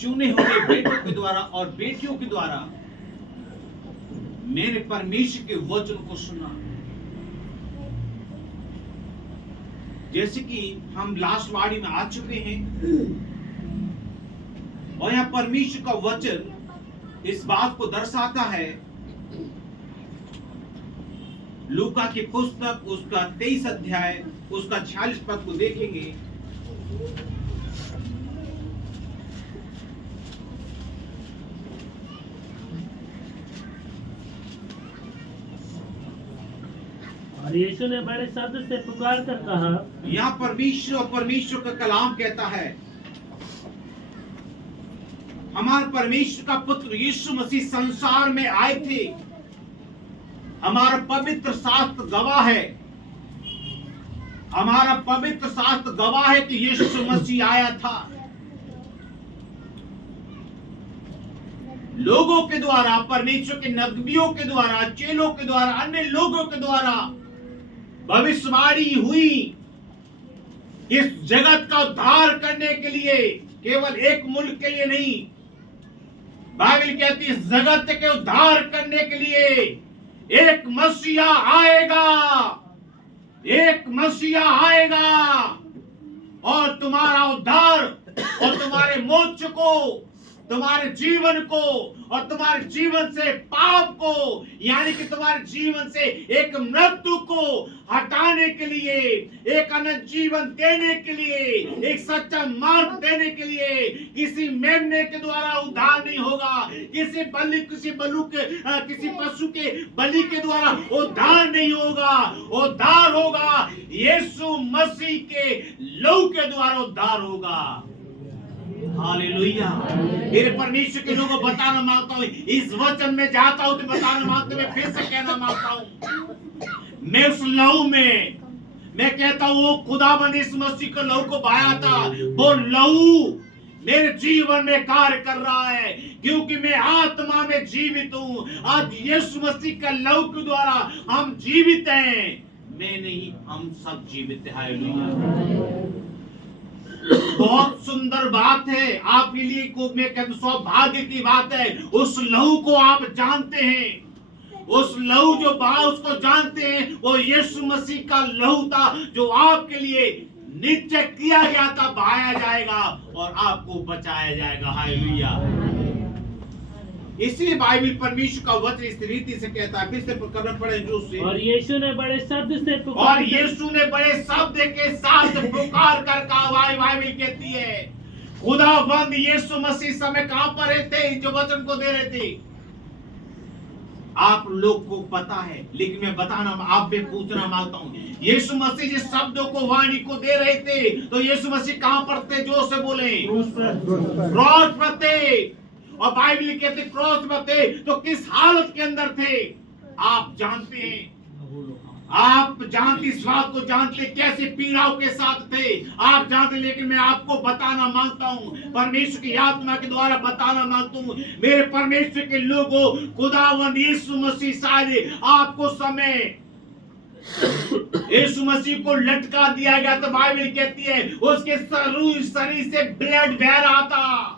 चुने हुए बेटों के द्वारा और बेटियों के द्वारा मैंने परमेश्वर के वचन को सुना। जैसे कि हम लास्ट वाड़ी में आ चुके हैं और यहां परमेश्वर का वचन इस बात को दर्शाता है। लूका की पुस्तक उसका 23 अध्याय उसका 46 पद को देखेंगे। और यीशु ने बड़े शब्द से पुकार कर कहा। यहाँ परमेश्वर का कलाम कहता है, हमारे परमेश्वर का पुत्र यीशु मसीह संसार में आए थे। हमारा पवित्र शास्त्र गवाह है, हमारा पवित्र शास्त्र गवाह है कि यीशु मसीह आया था। लोगों के द्वारा, परमेश्वर के नबियों के द्वारा, चेलों के द्वारा, अन्य लोगों के द्वारा भविष्यवाणी हुई। इस जगत का उद्धार करने के लिए, केवल एक मुल्क के लिए नहीं, बाइबल कहती है इस जगत के उद्धार करने के लिए एक मसीहा आएगा, एक मसीहा आएगा और तुम्हारा उद्धार और तुम्हारे मोक्ष को, तुम्हारे जीवन को और तुम्हारे जीवन से पाप को, यानी कि तुम्हारे जीवन से एक मृत्यु को हटाने के लिए, एक अनंत जीवन देने के लिए, एक सच्चा मार्ग देने के लिए किसी मेमने के द्वारा उद्धार नहीं होगा, किसी पशु के बलि के द्वारा उद्धार नहीं होगा। उद्धार होगा यीशु मसीह के लहू के द्वारा उद्धार होगा। हालेलुया। मेरे परमेश्वर के लोगों को बताना मांगता हूँ, इस वचन में जाता हूँ तो बताना मांगता हूँ, मैं फिर से कहना मांगता हूँ, मैं उस लहू में, मैं कहता हूँ वो खुदाबंद इस मसीह के लहू को बहाया था, वो लहू मेरे जीवन में कार्य कर रहा है, क्योंकि मैं आत्मा में जीवित हूँ। आज यीशु मसीह का लहू के द्वारा हम जीवित हैं। मैं नहीं, हम सब जीवित हैं। हालेलुया। बहुत सुंदर बात है आपके लिए को मैं कहता हूं, सौभाग्य की बात है। उस लहू को आप जानते हैं, उस लहू जो बहा उसको जानते हैं, वो यीशु मसीह का लहू था जो आपके लिए निश्चय किया गया था, बहाया जाएगा और आपको बचाया जाएगा। हालेलुया। इसलिए बाइबल परमेश्वर का वचन इस रीति से कहता है, फिर से करना पड़े जो से, और यीशु ने बड़े शब्द से पुकार, और यीशु ने बड़े शब्द के साथ पुकार कर कहा। बाइबल कहती है खुदाबंद यीशु मसीह समय कहां पर रहते, जो वचन को दे रहे थे। आप लोग को पता है, लेकिन मैं बताना, आप पे पूछना मांगता हूं, यीशु मसीह जिस शब्दों को, वाणी को दे रहे थे, तो यीशु मसीह कहां पर थे? जोर से बोले, क्रॉस पर थे। और बाइबल कहते क्रॉस पर थे तो किस हालत के अंदर थे आप जानते हैं, आप जानते, इस बात को जानते, कैसे पीड़ाओं के साथ थे आप जानते। लेकिन मैं आपको बताना मांगता हूं, परमेश्वर की आत्मा के द्वारा बताना मांगता हूं, मेरे परमेश्वर के लोगों, खुदावंद यीशु मसीह शायद आपको समय यीशु मसीह को लटका दिया गया तो बाइबल कहती है उसके शरीर से ब्लड बह रहा था,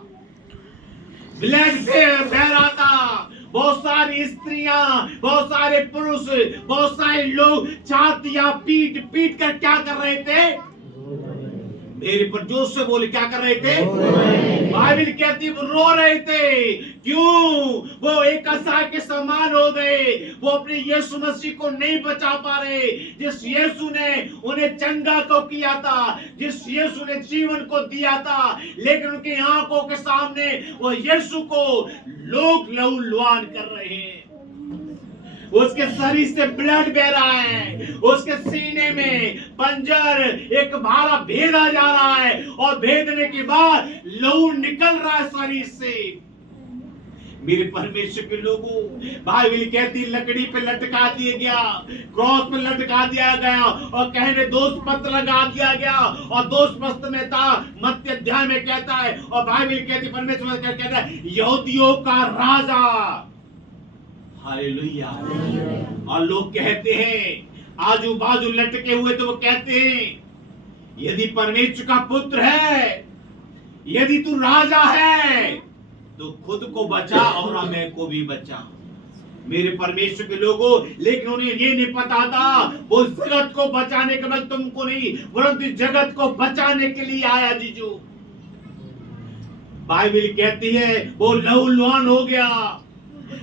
ब्लड बह रहा था। बहुत सारी स्त्रियां, बहुत सारे पुरुष, बहुत सारे लोग छातियां पीट पीट कर क्या कर रहे थे? मेरे पर जोश से बोले, क्या कर रहे थे? बाइबल कहती है वो रो रहे थे। क्यों? वो एक असहाय के समान हो गए, वो अपने यीशु मसीह को नहीं बचा पा रहे। जिस यीशु ने उन्हें चंगा को किया था, जिस यीशु ने जीवन को दिया था, लेकिन उनकी आंखों के सामने वो यीशु को लोग लहूलुहान कर रहे हैं। उसके शरीर से ब्लड बह रहा है, उसके सीने में पंजर एक भाला भेदा जा रहा है और भेदने के बाद लहू निकल रहा है शरीर से। मेरे परमेश्वर के लोगों, बाइबल कहती लकड़ी पे लटका दिया गया, क्रॉस पे लटका दिया गया और कहने दोष पत्र लगा दिया गया। और दोष पत्र में था, मत्ती अध्याय में कहता है, और बाइबल कहती परमेश्वर कहता है यहूदियों का राजा। हालेलुया। और लोग कहते हैं आजू बाजू लटके हुए, तो वो कहते हैं यदि परमेश्वर का पुत्र है, यदि तू राजा है तो खुद को बचा और हमें को भी बचा। मेरे परमेश्वर के लोगों, लेकिन उन्हें ये नहीं पता था वो जगत को बचाने के बाद तुमको नहीं, परंतु जगत को बचाने के लिए आया जीजू। बाइबल कहती है वो लहूलुहान हो गया,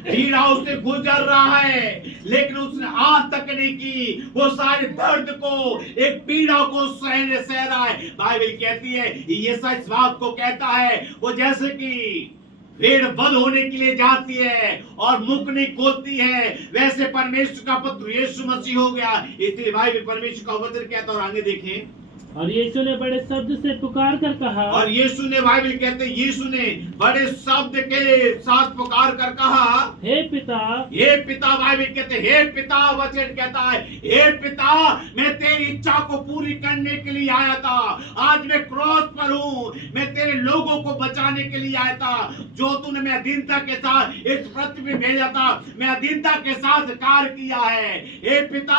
पीड़ा उससे गुजर रहा है, लेकिन उसने आज तक नहीं की वो सारे दर्द को, एक पीड़ा को सह रहा है। बाइबल कहती है ये सच बात को कहता है, वो जैसे कि भेड़ बंद होने के लिए जाती है और मुख नहीं खोलती है, वैसे परमेश्वर का पुत्र यीशु मसीह हो गया। इसलिए बाइबल परमेश्वर का वचन कहता है। और आगे देखें, और यीशु ने बड़े शब्द से पुकार कर कहा, और यीशु ने, बाइबल कहते हैं यीशु ने बड़े शब्द के साथ पुकार कर कहा, हे पिता, हे पिता। बाइबल कहते हैं हे पिता, वचन कहता है हे पिता, मैं तेरी इच्छा को पूरी करने के लिए आया था। आज मैं क्रॉस पर हूँ, मैं तेरे लोगों को बचाने के लिए आया था। जो तूने मैं अधीनता के साथ इस पृथ्वी में भेजा था, मैं अधीनता के साथ कार्य किया है। हे पिता,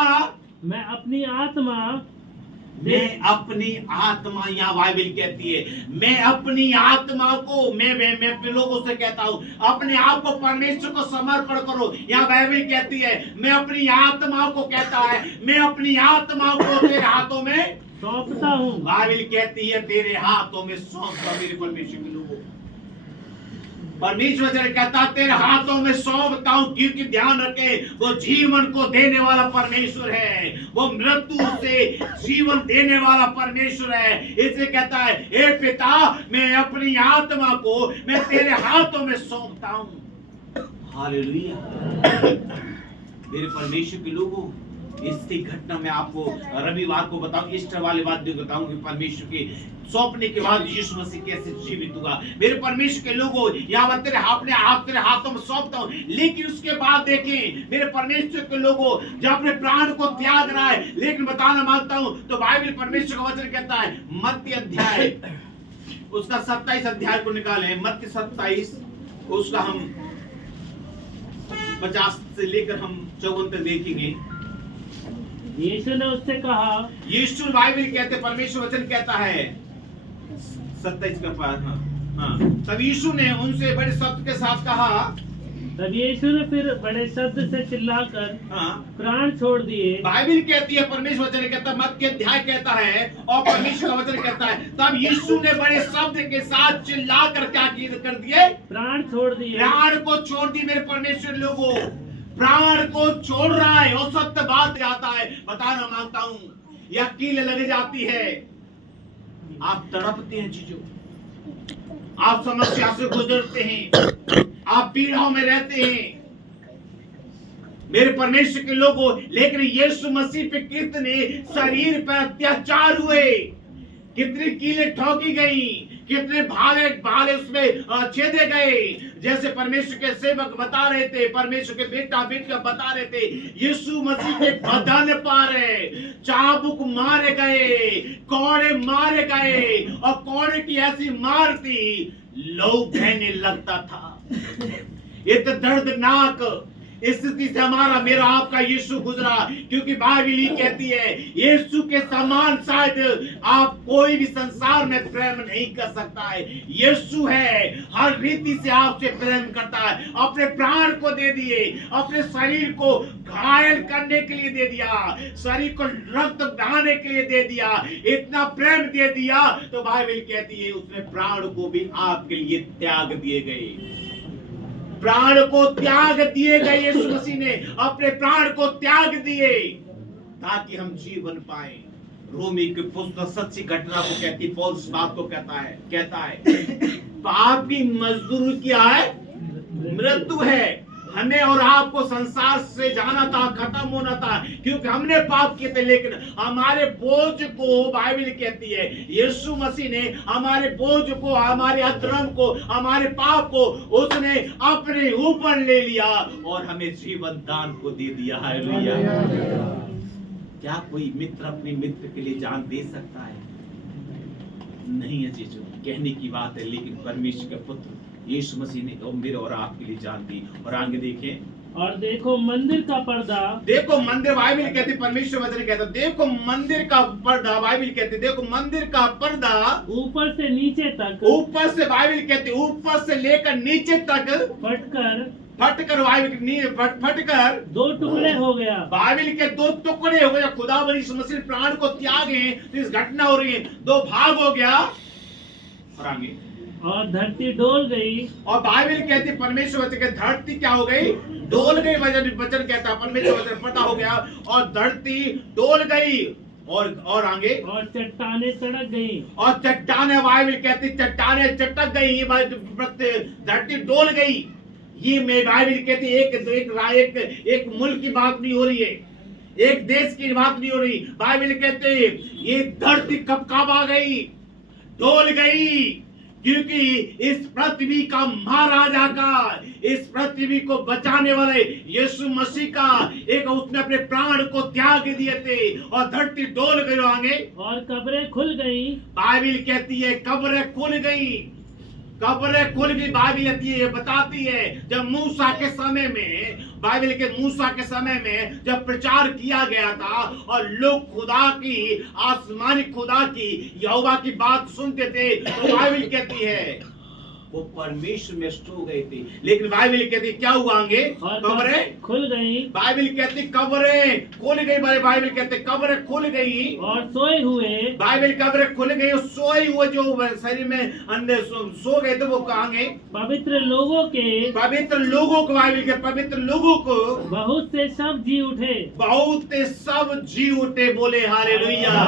मैं अपनी आत्मा, यहाँ बाइबल कहती है मैं अपनी आत्मा को, मैं अपने लोगों से कहता हूँ अपने आप को परमेश्वर को समर्पण करो। यहाँ बाइबल कहती है मैं अपनी आत्मा को, कहता है मैं अपनी आत्मा को तेरे हाथों में सौंपता हूँ। बाइबल कहती है तेरे हाथों में सौंपता। मेरे परमेश्वर के लोगों, परमेश्वर कहता तेरे हाथों में सौंपता हूं, क्योंकि ध्यान रखे वो जीवन को देने वाला परमेश्वर है, वो मृत्यु से जीवन देने वाला परमेश्वर है। इसे कहता है हे पिता, मैं अपनी आत्मा को मैं तेरे हाथों में सौंपता हूं। हालेलुया। मेरे परमेश्वर के लोगों, इसकी घटना में आपको रविवार को बताऊं, ईस्टर वाले बात जो बताऊंगी, परमेश्वर के सौंपने के बाद यीशु मसीह कैसे जीवित हुआ। मेरे परमेश्वर के लोगों, यहाँ तेरे हाथों में सौंपता हूँ। लेकिन उसके बाद देखें मेरे परमेश्वर के लोगों, जब अपने प्राण को त्याग रहा है, लेकिन बताना मानता हूँ तो बाइबल परमेश्वर का वचन कहता है, मत्ती अध्याय उसका 27 अध्याय को निकाले, मत्ती 27 उसका हम 50 से लेकर हम 54 तक देखेंगे। यीशु ने उससे कहा, यीशु, बाइबल कहते परमेश्वर वचन कहता है 27 का पाठ, हाँ। तब यीशु ने उनसे बड़े शब्द के साथ कहा, तब यीशु ने फिर बड़े शब्द से चिल्लाकर प्राण छोड़ दिए। बाइबल कहती है परमेश्वर वचन कहता है, मत्ती अध्याय कहता है और परमेश्वर का वचन कहता है तब यीशु ने बड़े शब्द के साथ चिल्लाकर क्या कर दिए? प्राण छोड़ दिए। प्राण को छोड़ दिए। मेरे परमेश्वर लोगों, प्राण को छोड़ रहा है और सत्य बात जाता है। बताना मानता हूँ या कील लग जाती है, आप तड़पते हैं चीजों, आप समस्या से गुजरते हैं, आप पीड़ाओं में रहते हैं मेरे परमेश्वर के लोगों, लेकिन यीशु मसीह पे कितने शरीर पर अत्याचार हुए, कितनी कीलें ठोकी गई, कितने भाले उसमें छेदे गए। जैसे परमेश्वर के सेवक बता रहे थे, परमेश्वर के बेटा बता रहे थे, यीशु मसीह के बदन पर चाबुक मारे गए, कोड़े मारे गए और कोड़े की ऐसी मार थी लहू बहने लगता था। ये तो दर्दनाक स्थिति से हमारा मेरा आपका यीशु गुजरा, क्योंकि बाइबल कहती है यीशु के समान शायद आप कोई भी संसार में प्रेम नहीं कर सकता है। यीशु है, हर रीति से आपसे प्रेम करता है, अपने प्राण को दे दिए, अपने शरीर को घायल करने के लिए दे दिया, शरीर को रक्त बहाने के लिए दे दिया, इतना प्रेम दे दिया। तो बाइबल कहती है उसने प्राण को भी आपके लिए त्याग दिए गए, प्राण को त्याग दिए गए। यीशु मसीह ने अपने प्राण को त्याग दिए ताकि हम जीवन पाए। रोमी की पुस्तक सच्ची घटना को कहती, पौल इस बात को कहता है पाप की मजदूरी क्या है? मृत्यु है। हमें और आपको संसार से जाना था, खत्म होना था, क्योंकि हमने पाप किए थे। लेकिन हमारे बोझ को बाइबल कहती है यीशु मसीह ने हमारे बोझ को, हमारे अधर्म को, हमारे पाप को उसने अपने ऊपर ले लिया और हमें जीवन दान को दे दिया। हालेलुया। क्या कोई मित्र अपने मित्र के लिए जान दे सकता है? नहीं है जीजू, कहने की बात है, लेकिन परमेश्वर के पुत्र यीशु मसीह ने मेरे और आपके लिए जान दी। और आगे देखें और देखो मंदिर का पर्दा देखो मंदिर, बाइबल कहती, परमेश्वर वचन कहता, देखो मंदिर का पर्दा, बाइबल कहती, देखो मंदिर का पर्दा ऊपर से नीचे तक, ऊपर से, बाइबल कहती ऊपर से लेकर नीचे तक फटकर, फटकर दो टुकड़े हो गया। बाइबल के दो टुकड़े हो गए। खुदा बड़ी मसीह प्राण को त्यागे तो इस घटना हो रही है, दो भाग हो गया। और आगे, और धरती डोल गई। और बाइबल कहती, परमेश्वर वचन कहती, धरती क्या हो गई? डोल गई। वचन कहता, परमेश्वर वचन पता हो गया और धरती डोल गई। और आगे, और चट्टाने सड़क गई। और चट्टाने, बाइबल कहती चट्टाने चटक गई, धरती डोल गई। ये मैं बाइबल कहती एक मुल्क की बात नहीं हो रही है, एक देश की बात नहीं हो रही। बाइबल कहते ये धरती कब आ गई, डोल गई, क्योंकि इस पृथ्वी का महाराजा का, इस पृथ्वी को बचाने वाले यीशु मसीह का एक, उसने अपने प्राण को त्याग दिए थे और धरती डोल गई। आगे, और कब्रें खुल गई। बाइबल कहती है कब्रें खुल गई, कब्रें खुल गई। बाइबल कहती है, ये बताती है जब मूसा के समय में, बाइबल के मूसा के समय में जब प्रचार किया गया था और लोग खुदा की, आसमानी खुदा की, यहोवा की बात सुनते थे, तो बाइबल कहती है वो परमेश्वर में सो गए थे। लेकिन बाइबल कहती क्या हुआ? आगे, कब्रें खुल गई। बाइबल कहती कब्रें खुल गई। बाइबल कहते कब्रें खुल गई और सोए हुए, बाइबल कब्रें खुल गई और सोए हुए जो शरीर में अंदर सो गए थे, वो कहांगे? पवित्र लोगों को, बाइबल के पवित्र लोगों को बहुत से सब जी उठे, बहुत से सब जी उठे। बोले हालेलुया।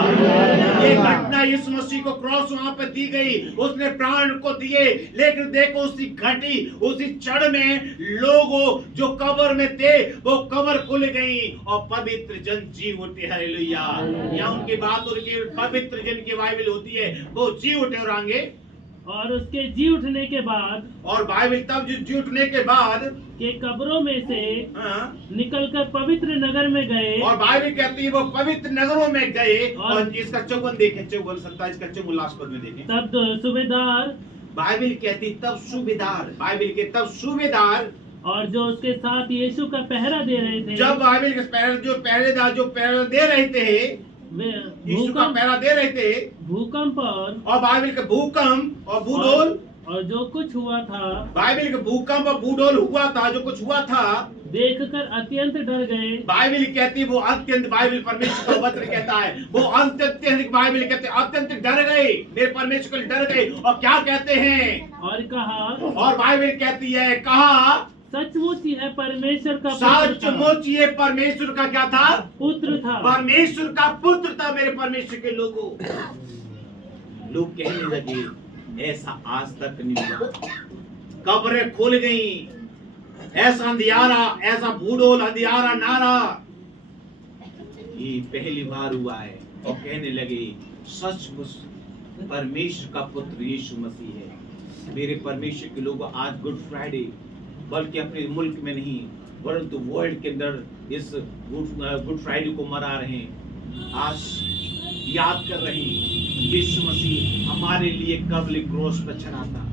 ये घटना यीशु मसीह को क्रॉस वहां पे दी गई, उसने प्राण को दिए। लेकिन देखो उसी घटी, उसी क्षण में लोगों जो कब्र में थे वो कब्र खुल गई और पवित्र जन जी उठे। हालेलुया। यहाँ उनकी बात, उनकी पवित्र जन की बाइबल होती है, वो जी उठे। और आगे, और उसके जी उठने के बाद, और बाइबल तब जी उठने के बाद के कब्रों में से निकलकर पवित्र नगर में गए। और बाइबल कहती है वो पवित्र नगरों में गए। और इसका 54 देखें, 54 27 का 54 लास्ट पद में देखें। तब सूबेदार, बाइबल कहती तब सूबेदार, बाइबल के तब सूबेदार, और जो उसके साथ यीशु का पहरा दे रहे थे, जब बाइबल के पहरेदार जो पहरा दे रहे थे, यीशु का पहरा दे रहे थे, भूकंप और बाइबल के भूकंप और भूडोल और जो कुछ हुआ था, बाइबल के भूकंप और भूडोल हुआ था, जो कुछ हुआ था, देखकर अत्यंत डर गए। बाइबल कहती वो अत्यंत, बाइबल परमेश्वर का वचन कहता है वो अत्यंत, बाइबल कहते अत्यंत डर गए, मेरे परमेश्वर को डर गए। और क्या कहते हैं? और कहा, और बाइबल कहती है कहा, सचमुच यह परमेश्वर का, सचमुच ये परमेश्वर का क्या था? पुत्र था, परमेश्वर का पुत्र था। मेरे परमेश्वर के लोगों, लोग कहने लगे ऐसा आज तक नहीं हुआ। कब्रें खुल गई, ऐसा अंधियारा, ऐसा भूडोल अंधियारा नारा ये पहली बार हुआ है। और कहने लगे सचमुच परमेश्वर का पुत्र यीशु मसीह है। मेरे परमेश्वर के लोगों, आज गुड फ्राइडे, बल्कि अपने मुल्क में नहीं परंतु वर्ल्ड के अंदर इस गुड फ्राइडे को मना रहे हैं। आज याद कर रहे हैं यीशु मसीह हमारे लिए कब क्रॉस पर चढ़ा था,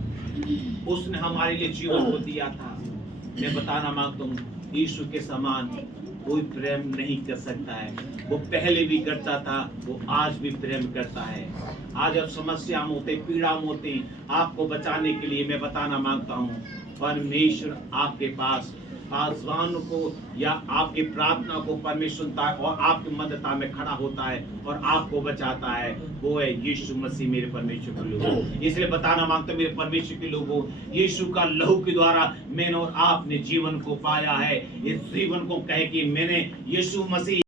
उसने हमारे लिए जीवन को दिया था। मैं बताना मांगता हूँ यीशु के समान कोई प्रेम नहीं कर सकता है। वो पहले भी करता था, वो आज भी प्रेम करता है। आज अब समस्या में होते, पीड़ा में होते, आपको बचाने के लिए मैं बताना मांगता हूँ परमेश्वर आपके पास आसमान को या आपकी प्रार्थना को परमेश्वर सुनता है और आपकी मददता में खड़ा होता है और आपको बचाता है। वो है यीशु मसीह मेरे परमेश्वर के लोगों। इसलिए बताना मांगता मेरे परमेश्वर के लोगों, यीशु का लहू के द्वारा मैंने और आपने जीवन को पाया है। इस जीवन को कहे कि मैंने यीशु मसीह